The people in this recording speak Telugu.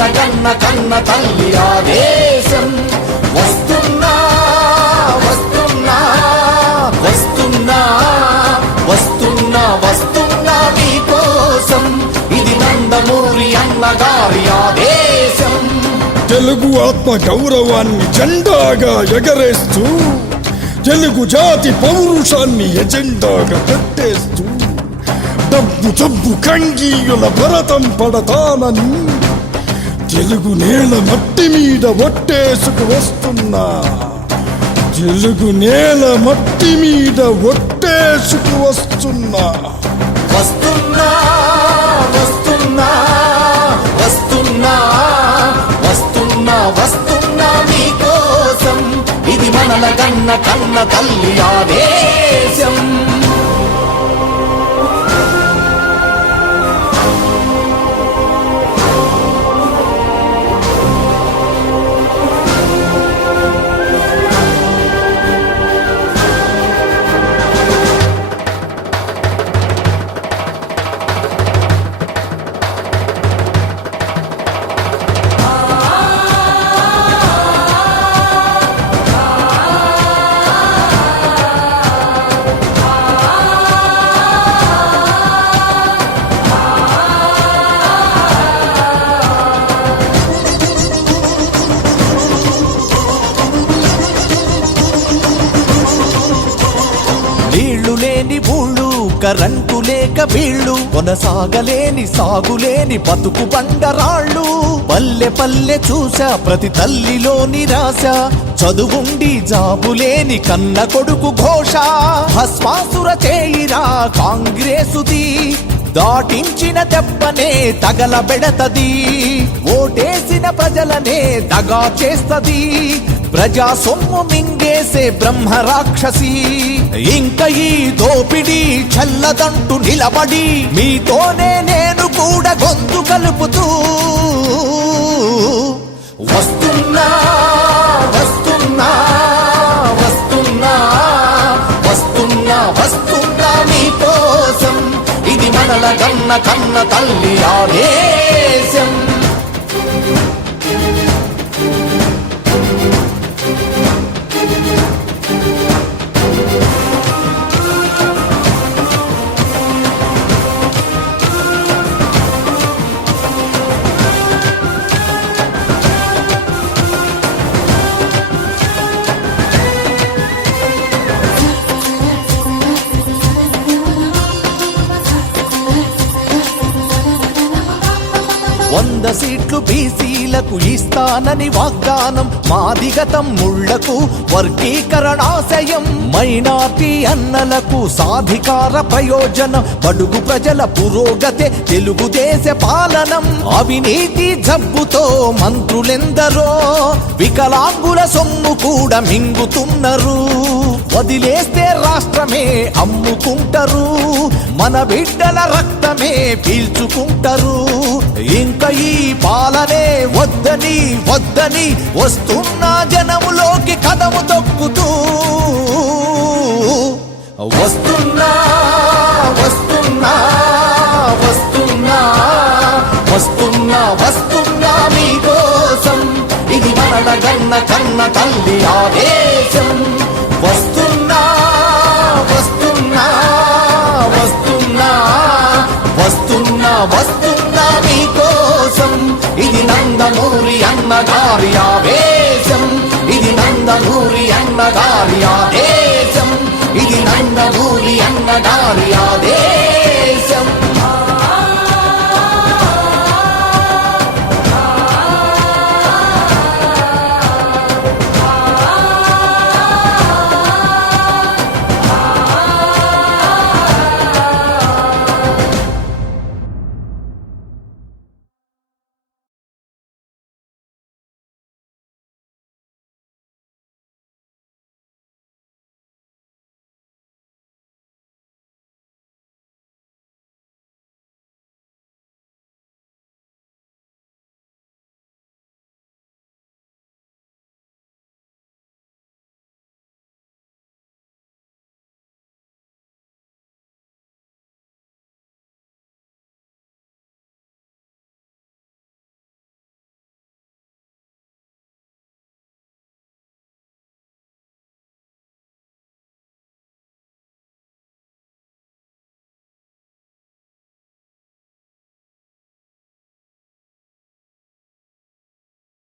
మనల గన్న కన్న తల్లి ఆదేశం. వస్తున్నా వస్తున్నా వస్తున్నా వస్తున్నా వస్తున్నా మీకోసం, ఇది నందమూరి అన్నగారి ఆదేశం. తెలుగు ఆత్మ గౌరవాన్ని జెండాగా ఎగరేస్తూ, తెలుగు జాతి పౌరుషాన్ని ఎజెండాగా పెట్టేస్తూ, డబ్బు జబ్బు కంగీయుల భరతం పడతానని తెలుగు నేల మట్టి మీద ఒట్టేసుకు వస్తున్నా. తెలుగు నేల మట్టి మీద ఒట్టేసుకు వస్తున్నా. వస్తున్నా వస్తున్నా వస్తున్నా వస్తున్నా వస్తున్నా మీకోసం, ఇది మనల గన్న కన్న తల్లి ఆదేశం. నీళ్లు లేని ఊళ్ళు, కరెంటు లేక వీళ్ళు, కొనసాగలేని సాగులేని బతుకు బండరాళ్ళు. పల్లె పల్లె చూసా ప్రతి తల్లిలో నిరాశ, చదువుండి జాబులేని కన్న కొడుకు ఘోష. భస్మాసుర చేయిరా కాంగ్రెసుది, దాటించిన దెబ్బనే తగలబెడతది. ఓటేసిన ప్రజలనే దగా చేస్తది, ప్రజా సొమ్ము మింగేసే బ్రహ్మ రాక్షసి. ఇంక ఈ దోపిడీ చల్లదంటూ నిలబడి, మీతోనే నేను కూడా గొంతు కలుపుతూ వస్తున్నా వస్తున్నా వస్తున్నా వస్తున్నా వస్తున్నా మీకోసం, ఇది మనల గన్న కన్న తల్లి ఆదేశం. వంద సీట్లు బీసీలకు ఇస్తానని వాగ్దానం, మాది గతం ముళ్లకు వర్గీకరణాశయం. మైనార్టీ అన్నలకు సాధికార ప్రయోజనం, బడుగు ప్రజల పురోగతే తెలుగుదేశ పాలనం. అవినీతి జబ్బుతో మంత్రులెందరో, వికలాంగుల సొమ్ము కూడా మింగుతున్నారు. వదిలేస్తే రాష్ట్రమే అమ్ముకుంటారు, మన బిడ్డల రక్తమే పీల్చుకుంటారు. ఇంక ఈ పాలనే వద్దని వద్దని వస్తున్న జనములోకి కదము తొక్కుతూ. వస్తున్నా వస్తున్నా వస్తున్నా వస్తున్నా వస్తున్నా మీకోసం, ఇది మనల గన్న కన్న తల్లి ఆదేశం. వస్తున్నా వస్తున్నా వస్తున్నా వస్తున్నా వస్తున్నా మీకోసం, ఇది నందమూరి అన్నగారి ఆవేశం. ఇది నందమూరి అన్నగారి ఆదేశం. ఇది నందమూరి అన్నగారి ఆదేశం.